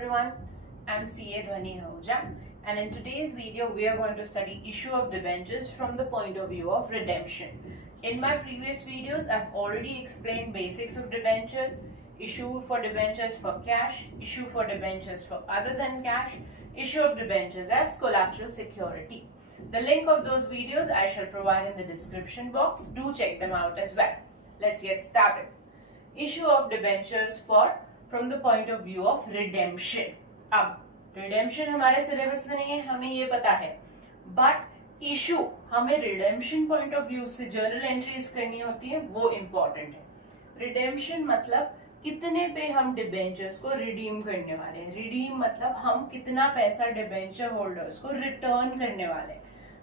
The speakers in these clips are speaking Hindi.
everyone, I'm CA Dhwani Ahuja, and in today's video we are going to study issue of debentures from the point of view of redemption. In my previous videos I've already explained basics of debentures, issue for debentures for cash, issue for debentures for other than cash, issue of debentures as collateral security. The link of those videos I shall provide in the description box. Do check them out as well. Let's get started. Issue of debentures from the point of view of redemption. अब redemption हमारे सिलेबस में नहीं है, हमें ये पता है, बट इशू हमें redemption point of view से journal entries करनी होती है, वो important है. Redemption मतलब कितने पे हम डिबेंचर्स को रिडीम करने वाले हैं. रिडीम मतलब हम कितना पैसा डिबेंचर होल्डर्स को रिटर्न करने वाले हैं.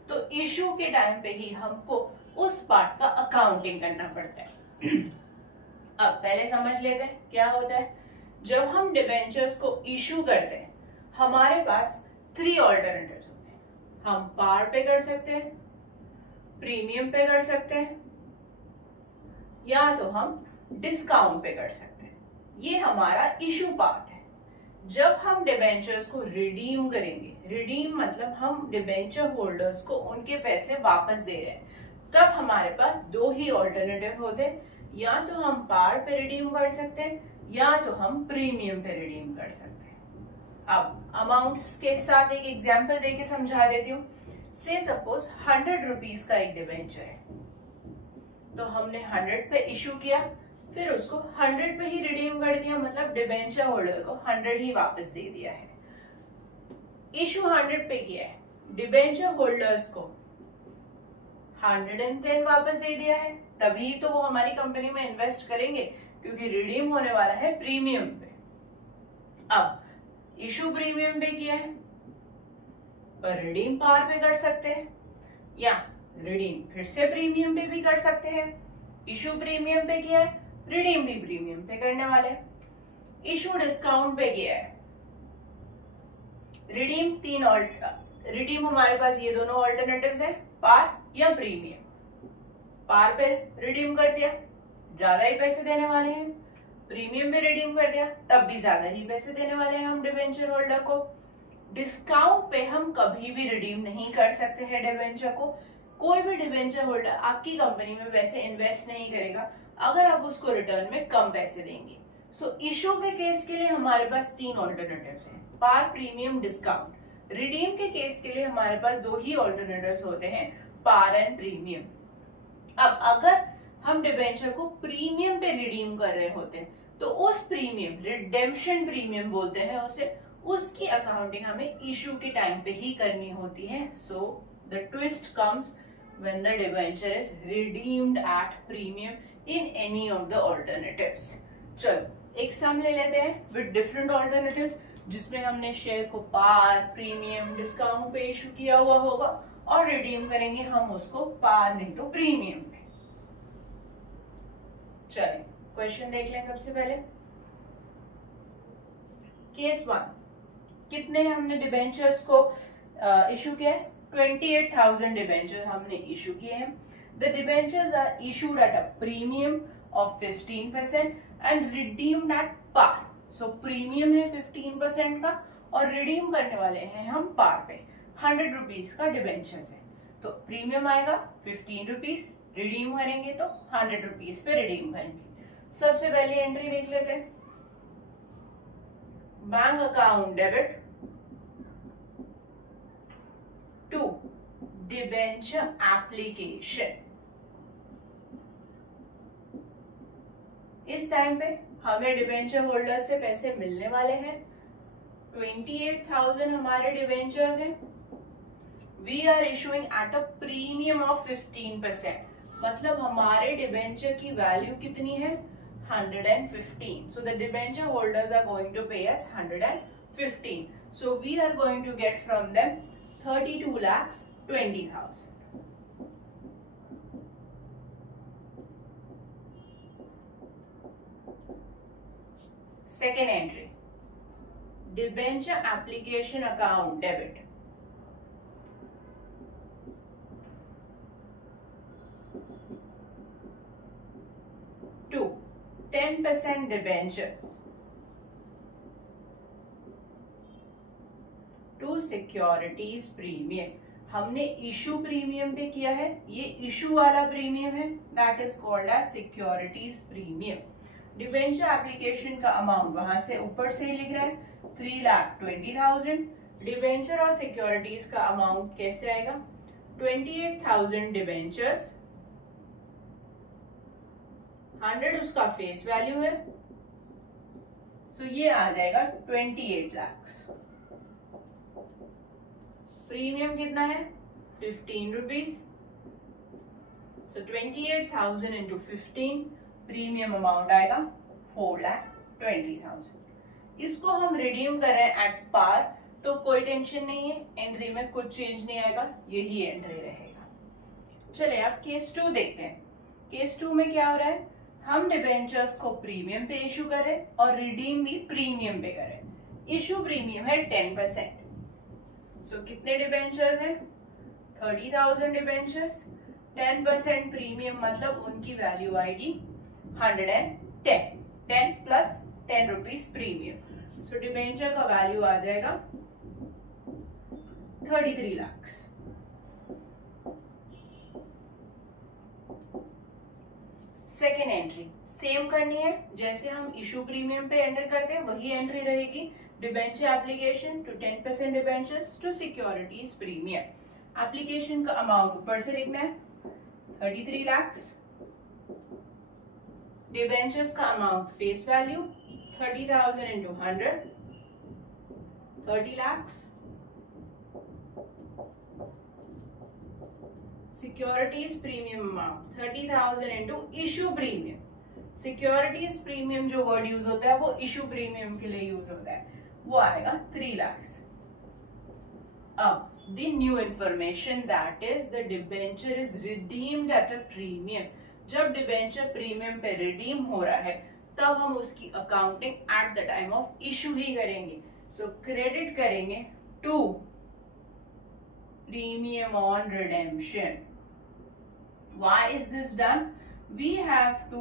तो इशू के टाइम पे ही हमको उस पार्ट का अकाउंटिंग करना पड़ता है. अब पहले समझ लेते हैं क्या होता है. जब हम डिबेंचर्स को इशू करते हैं हमारे पास 3 ऑल्टरनेटिव्स होते हैं. हम पार पे कर सकते हैं, प्रीमियम पे कर सकते हैं, या तो हम डिस्काउंट पे कर सकते हैं. ये हमारा इशू पार्ट है. जब हम डिबेंचर्स को रिडीम करेंगे, रिडीम मतलब हम डिबेंचर होल्डर्स को उनके पैसे वापस दे रहे हैं, तब हमारे पास 2 ही ऑल्टरनेटिव होते हैं. या तो हम पार पे रिडीम कर सकते हैं या तो हम प्रीमियम पे रिडीम कर सकते हैं. अब अमाउंट्स के साथ एक एग्जांपल देके समझा देती हूँ. से सपोज 100 रुपीज का एक डिबेंचर है, तो हमने 100 पे इशू किया, फिर उसको 100 पे ही रिडीम कर दिया, मतलब डिबेंचर होल्डर को 100 ही वापस दे दिया है. इशू 100 पे किया है, डिबेंचर होल्डर्स को 110 वापस दे दिया है, तभी तो वो हमारी कंपनी में इन्वेस्ट करेंगे, क्योंकि रिडीम होने वाला है प्रीमियम पे. अब इशू प्रीमियम पे किया है, पर रिडीम पार पे कर सकते हैं, या रिडीम फिर से प्रीमियम पे भी कर सकते हैं. इशू प्रीमियम पे किया है, रिडीम भी प्रीमियम पे करने वाले हैं. इशू डिस्काउंट पे किया है, रिडीम रिडीम हमारे पास ये दोनों ऑल्टरनेटिव्स हैं, पार या प्रीमियम. पार पे रिडीम कर दिया, ज्यादा ही पैसे देने वाले हैं. प्रीमियम पे रिडीम कर दिया, तब भी ज्यादा ही पैसे देने वाले हैं हम डिबेंचर होल्डर को. डिस्काउंट पे हम कभी भी रिडीम नहीं कर सकते हैं डिबेंचर को. कोई भी डिबेंचर होल्डर आपकी कंपनी में पैसे इन्वेस्ट नहीं करेगा अगर आप उसको रिटर्न में कम पैसे देंगे. सो इशू के केस के लिए हमारे पास 3 ऑल्टरनेटिव्स हैं, पार, प्रीमियम, डिस्काउंट. रिडीम के केस के लिए हमारे पास 2 ही ऑल्टरनेटिव्स होते हैं, पार एंड प्रीमियम. अब अगर हम डिबेंचर को प्रीमियम पे रिडीम कर रहे होते हैं तो उस प्रीमियम, रिडेम्पशन प्रीमियम बोलते हैं उसे, उसकी अकाउंटिंग हमें इशू के टाइम पे ही करनी होती है. So the twist comes when the debenture is redeemed at premium in any of the alternatives. चलो एक सम ले लेते हैं विद डिफरेंट ऑल्टरनेटिव्स, जिसमें हमने शेयर को पार, प्रीमियम, डिस्काउंट पे इशू किया हुआ होगा, और रिडीम करेंगे हम उसको पार नहीं तो प्रीमियम पे. चलें क्वेश्चन देख लें. सबसे पहले केस 1, कितने हमने डिबेंचर्स को इशू किया है? 28,000 डिबेंचर्स हमने इशू किए हैं. The debentures are issued at a premium of 15% and redeemed at par. So premium है 15% का और रिडीम करने वाले हैं हम पार पे. 100 रुपीज का डिबेंचर्स है, तो प्रीमियम आएगा 15 रुपीज, रिडीम करेंगे तो 100 रुपीज पे रिडीम करेंगे. सबसे पहले एंट्री देख लेते हैं. Bank account debit to debenture application. इस टाइम पे हमें डिबेंचर होल्डर से पैसे मिलने वाले हैं. 28,000 हमारे डिबेंचर्स हैं. We are issuing at a premium of 15%, मतलब हमारे डिबेंचर की वैल्यू कितनी है? 115. So the debenture holders are going to pay us 115. So we are going to get from them 32,20,000. Second entry, debenture application account debit to 10% debentures to securities premium. हमने इशू प्रीमियम पे किया है, ये इशू वाला प्रीमियम है, that is called as securities premium. Debenture application का अमाउंट वहां से ऊपर से लिख रहा है 3,20,000। डिबेंचर और सिक्योरिटीज का अमाउंट कैसे आएगा? 28,000 डिबेंचर्स, 100 उसका फेस वैल्यू है, सो ये आ जाएगा 28 लाख। प्रीमियम कितना है? 15 रुपीज। सो 28,000 इंटू 15, प्रीमियम अमाउंट आएगा 4,20,000। इसको हम रिडीम कर रहे हैं एट पार, तो कोई टेंशन नहीं है, एंट्री में कुछ चेंज नहीं आएगा, यही एंट्री रहेगा। चलिए अब केस 2 देखते हैं। केस 2 में क्या हो रहा है? हम डिबेंचर्स को प्रीमियम पे इशू करें और रिडीम भी प्रीमियम पे करें। इशू प्रीमियम है 10%। सो कितने डिबेंचर्स हैं? 30,000 डिबेंचर्स। 10% प्रीमियम मतलब उनकी वैल्यू आएगी 110। 10 प्लस 10 रुपीज प्रीमियम, सो डिबेंचर का वैल्यू आ जाएगा 33 लाख। सेकेंड एंट्री सेम करनी है, जैसे हम इशू प्रीमियम पे एंटर करते हैं वही एंट्री रहेगी। Debenture application to 10% debentures to securities premium. Application का अमाउंट ऊपर से लिखना है 33 लाख। डिबेंचर्स का amount face value 30,000 into 100, 30 lakh. Securities premium amount 30,000 into issue premium. Securities premium जो वर्ड यूज होता है वो इशू प्रीमियम के लिए यूज होता है, वो आएगा 3 लाख। अब the new information that is the debenture is redeemed at a premium. जब डिबेंचर प्रीमियम पे रिडीम हो रहा है तब हम उसकी accounting at the time of issue ही करेंगे। सो क्रेडिट करेंगे to premium on redemption. Why is this done? We have to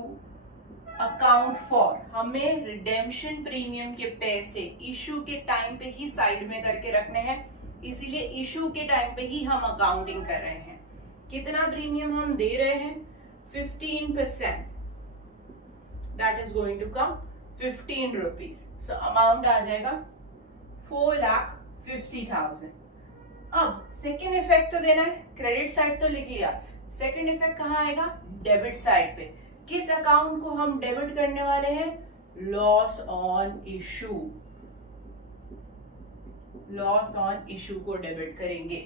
account for, हमें रिडेम्पशन प्रीमियम के पैसे इशू के टाइम पे ही साइड में करके रखने हैं, इसीलिए इशू के टाइम पे ही हम अकाउंटिंग कर रहे हैं। कितना प्रीमियम हम दे रहे हैं? 15%, that is going to come 15 rupees. So amount आ जाएगा 4,50,000। अब सेकेंड इफेक्ट तो देना है, क्रेडिट साइड तो लिख लिया, सेकेंड इफेक्ट कहाँ आएगा? डेबिट साइड पे। किस अकाउंट को हम डेबिट करने वाले हैं? Loss on issue. Loss on issue को डेबिट करेंगे।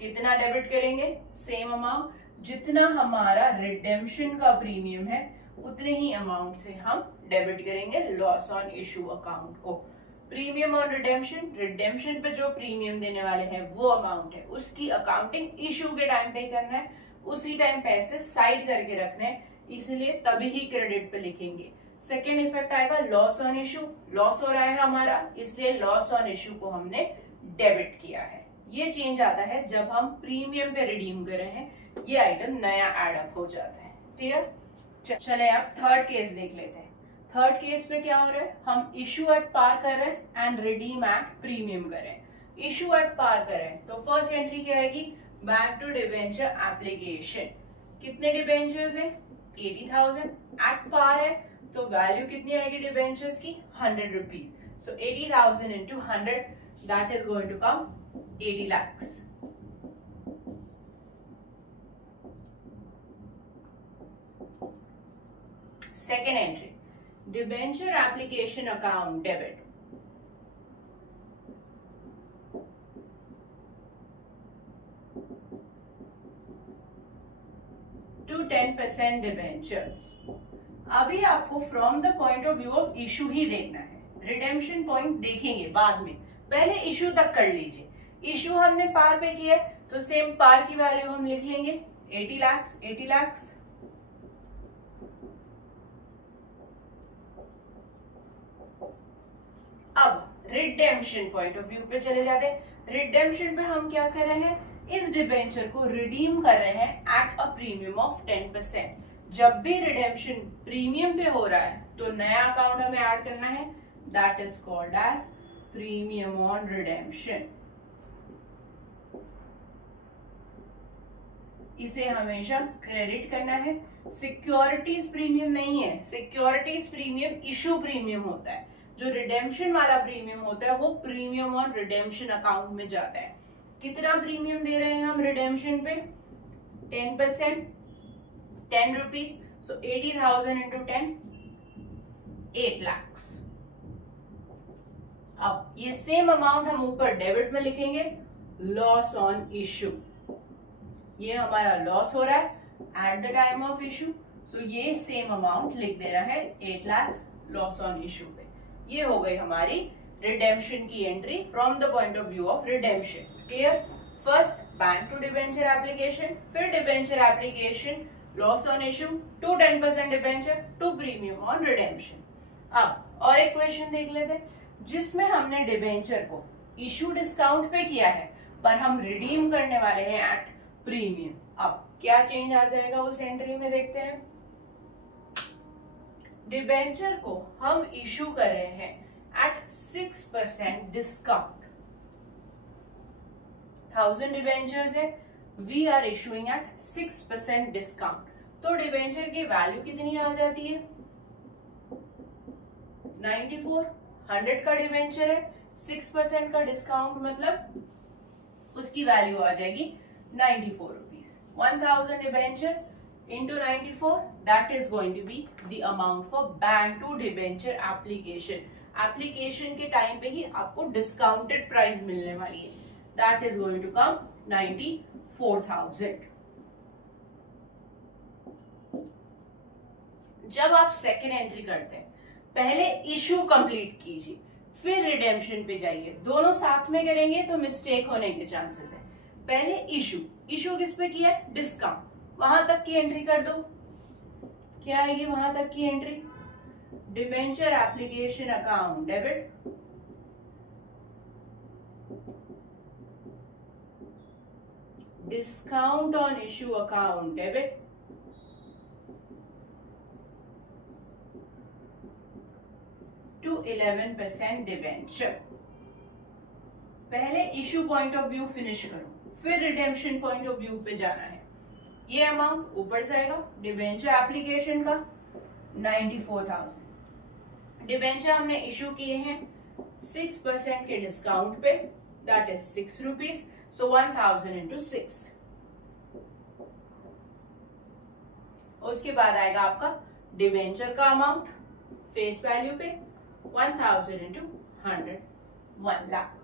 कितना डेबिट करेंगे? सेम अमाउंट, जितना हमारा रिडेम्पशन का प्रीमियम है उतने ही अमाउंट से हम डेबिट करेंगे लॉस ऑन इशू अकाउंट को। प्रीमियम ऑन रिडेम्पशन, रिडेम्पशन पे जो प्रीमियम देने वाले हैं वो अमाउंट है, उसकी अकाउंटिंग इशू के टाइम पे करना है, उसी टाइम पैसे साइड करके रखने हैं, इसलिए तभी ही क्रेडिट पे लिखेंगे। सेकेंड इफेक्ट आएगा लॉस ऑन इशू। लॉस हो रहा है हमारा, इसलिए लॉस ऑन इशू को हमने डेबिट किया है। ये चेंज आता है जब हम प्रीमियम पे रिडीम कर रहे हैं, ये आइटम नया एड अप हो जाता है। क्लियर? चले आप थर्ड केस देख लेते हैं। थर्ड केस में क्या हो रहा है? हम इशू एट पार कर रहे हैं एंड रिडीम एट प्रीमियम कर रहे हैं। इशू एट पार कर रहे हैं तो फर्स्ट एंट्री क्या आएगी? Bank to debenture application. कितने डिबेंचर्स है? 80,000। एट पार है तो वैल्यू कितनी आएगी डिबेंचर्स की? 100 rupees. So 80,000 into 100, that is going to come 80 lakh. Second entry debenture application account debit. To 10% debentures. अभी आपको from the point of view of issue ही देखना है, रिडेम्पशन पॉइंट देखेंगे बाद में, पहले इशू तक कर लीजिए। इशू हमने पार पे किया है तो सेम पार की वैल्यू हम लिख लेंगे 80 लाख। 80 लाख अब रिडेम्पशन पॉइंट ऑफ व्यू पे चले जाते हैं। रिडेम्पशन पे हम क्या कर रहे हैं? इस डिबेंचर को रिडीम कर रहे हैं एट अ प्रीमियम ऑफ 10%। जब भी रिडेम्पशन प्रीमियम पे हो रहा है तो नया अकाउंट हमें ऐड करना है, that is called as premium on redemption. इसे हमेशा क्रेडिट करना है। सिक्योरिटीज प्रीमियम नहीं है, सिक्योरिटीज प्रीमियम इशू प्रीमियम होता है। जो रिडेम्पशन वाला प्रीमियम होता है वो प्रीमियम ऑन रिडेम्पशन अकाउंट में जाता है। कितना प्रीमियम दे रहे हैं हम रिडेम्पशन पे? 10%, 10 रुपीज। So 80,000 into 10, 8 lakh. अब ये सेम अमाउंट हम ऊपर डेबिट में लिखेंगे, लॉस ऑन इशू। ये हमारा लॉस हो रहा है at the time of issue, so ये सेम अमाउंट लिख दे रहा है 8 लाख लॉस ऑन इशू पे। ये हो गई हमारी रिडेम्पशन की entry from the point of view of redemption. Clear? First bank to debenture application, फिर debenture application, loss on issue, to 10% debenture, to premium on redemption. अब और एक क्वेश्चन देख लेते हैं जिसमें हमने डिबेंचर को इशू डिस्काउंट पे किया है पर हम रिडीम करने वाले हैं एट प्रीमियम। अब क्या चेंज आ जाएगा उस एंट्री में, देखते हैं। डिबेंचर को हम इशू कर रहे हैं एट 6% डिस्काउंट। 1000 डिबेंचर्स है, we are issuing at 6% discount. तो डिबेंचर की वैल्यू कितनी आ जाती है? 94। 100 का डिबेंचर है, 6% का डिस्काउंट मतलब उसकी वैल्यू आ जाएगी 94 rupees. 1000 debentures into 94, that is going to be the amount for bank to debenture application. Application के टाइम पे ही आपको डिस्काउंटेड प्राइस मिलने वाली है, that is going to come 94,000। जब आप सेकेंड एंट्री करते हैं पहले इशू कंप्लीट कीजिए फिर रिडेम्पशन पे जाइए, दोनों साथ में करेंगे तो मिस्टेक होने के चांसेस है। पहले इशू किस पे किया है? डिस्काउंट, वहां तक की एंट्री कर दो। क्या आएगी वहां तक की entry? Debenture application account debit, discount on issue account debit, to 11% debenture. पहले issue point of view finish करो फिर रिडेम्पशन पॉइंट ऑफ व्यू पे जाना है। ये अमाउंट ऊपर से आएगा डिबेंचर एप्लीकेशन का 94,000। डिबेंचर हमने इशू किए हैं 6% के डिस्काउंट पे, that is 6 rupees. So 1000 into 6। उसके बाद आएगा आपका डिबेंचर का अमाउंट फेस वैल्यू पे 1000 इंटू 100, 1 लाख।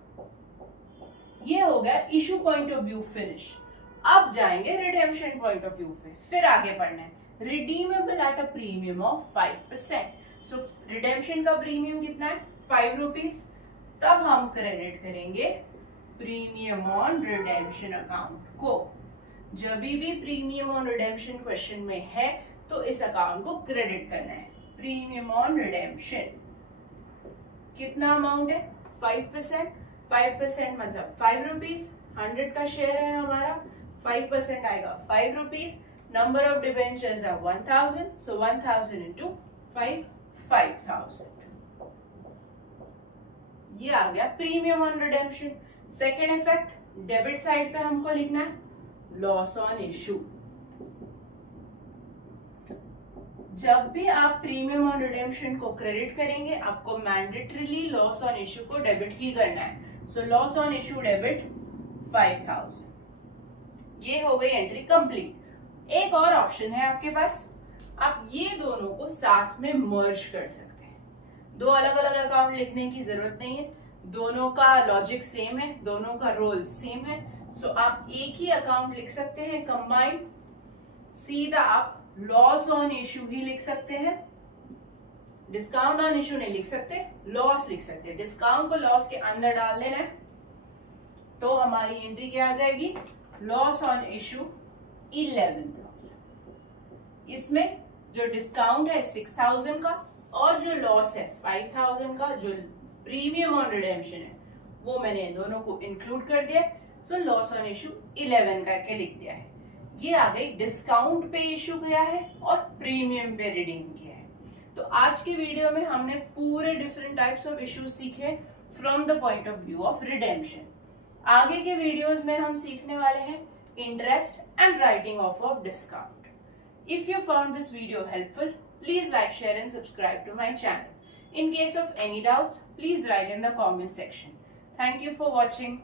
ये हो गया issue point of view finish. अब जाएंगे रिडेम्पशन पॉइंट ऑफ व्यू पे, फिर आगे पढ़ना है redeemable eight a premium of 5%। So redemption का प्रीमियम कितना है? 5 रुपीज। तब हम क्रेडिट करेंगे प्रीमियम ऑन रिडेम्पशन अकाउंट को। जब भी प्रीमियम ऑन रिडेम्पशन क्वेश्चन में है तो इस अकाउंट को क्रेडिट करना है। प्रीमियम ऑन रिडेम्पशन कितना अमाउंट है? 5%। 5% मतलब 5 रुपीज। 100 का शेयर है हमारा, 5% आएगा 5 रुपीज। नंबर ऑफ डिबेंचर्स है 1000, सो 1000 इंटू 5, 5000। ये आ गया premium on redemption. Second effect debit side पे हमको लिखना है लॉस ऑन इशू। जब भी आप प्रीमियम ऑन रिडेम्पशन को क्रेडिट करेंगे आपको मैंडेटरीली लॉस ऑन इशू को डेबिट ही करना है। So loss on issue debit 5000। ये हो गई एंट्री कंप्लीट। एक और ऑप्शन है आपके पास, आप ये दोनों को साथ में मर्ज कर सकते हैं। दो अलग अलग अकाउंट लिखने की जरूरत नहीं है, दोनों का लॉजिक सेम है, दोनों का रोल सेम है। सो आप एक ही अकाउंट लिख सकते हैं कंबाइंड। सीधा आप लॉस ऑन इशू ही लिख सकते हैं, डिस्काउंट ऑन इशू नहीं लिख सकते, लॉस लिख सकते हैं। डिस्काउंट को लॉस के अंदर डाल देना है तो हमारी एंट्री क्या आ जाएगी? Loss on issue 11,000। इसमें जो डिस्काउंट है 6,000 का और जो लॉस है 5,000 का, जो प्रीमियम ऑन रिडेम्पशन है वो मैंने दोनों को इंक्लूड कर दिया। सो लॉस ऑन इशू 11 करके लिख दिया है। ये आ गई डिस्काउंट पे इशू किया है और प्रीमियम पे रिडीम किया है। तो आज की वीडियो में हमने पूरे डिफरेंट टाइप्स ऑफ इश्यूज सीखे from the point of view of redemption. आगे के वीडियोस में हम सीखने वाले हैं interest and writing off of discount. If you found this video helpful, please like, share and subscribe to my channel. In case of any doubts, please write in the comment section. Thank you for watching.